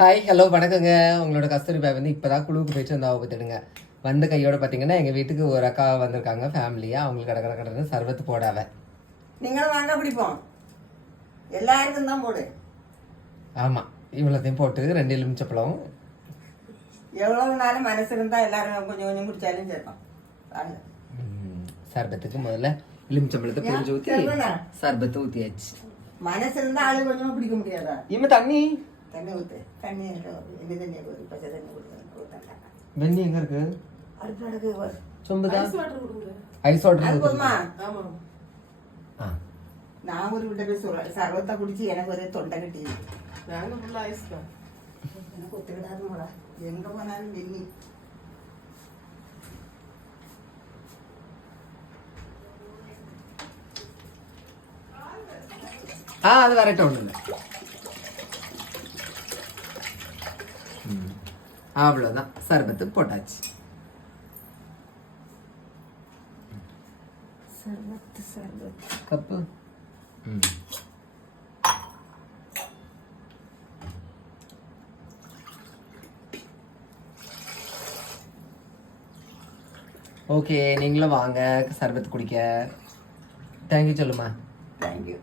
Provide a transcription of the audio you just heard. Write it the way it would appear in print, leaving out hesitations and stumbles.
Hi hello வணக்கங்க. உங்களோட கஸ்தூரி பாய் வந்து இப்போ தான் குழுவுக்கு போயிட்டு வந்து பார்த்துடுங்க. வந்த கையோட பார்த்தீங்கன்னா எங்கள் வீட்டுக்கு ஒரு அக்கா வந்திருக்காங்க ஃபேமிலியாக. அவங்களுக்கு கடற்கரை சர்பத்து போடாவ. நீங்களும் வாங்க பிடிப்போம், எல்லாருக்கும் தான் போடு. ஆமாம், இவ்வளோத்தையும் போட்டு 2 எலுமிச்சப்பழம். எவ்வளவு நாளும் மனசு இருந்தால் எல்லாரும் கொஞ்சம் கொஞ்சம் குடிச்சாலும் சேர்ப்போம். வாங்க. சர்பத்துக்கு முதல்ல எலுமிச்சப்பழத்தை பிரிஞ்சு ஊற்றி சர்பத்து ஊற்றியாச்சு. மனசு இருந்தால் ஆளு கொஞ்சமாக பிடிக்க முடியாதா? இவன் தண்ணி ஊற்று. தண்ணி இது தண்ணியை போது பச்சை தண்ணி கொடுத்தாங்க. வெண்ணி எங்கே இருக்கு? அடுப்பு நடக்கு. சொம்புதா? ஐஸ் வாட்டர் போதுமா? ஆ, நான் ஒரு விட்ட போய் சர்வத்தை குடிச்சு எனக்கு ஒரு தொண்டை கட்டி. எனக்கு ஒத்துக்கிடாது போல. எங்க போனாலும் வெண்ணி. அது வரட்டும், ஒன்று இல்லை. அவ்வளோதான், சர்பத்து போட்டாச்சு. கப்பு. ஓகே, நீங்களும் வாங்க சர்பத்து குடிக்க. தேங்க்யூ சொல்லுமா. தேங்க்யூ.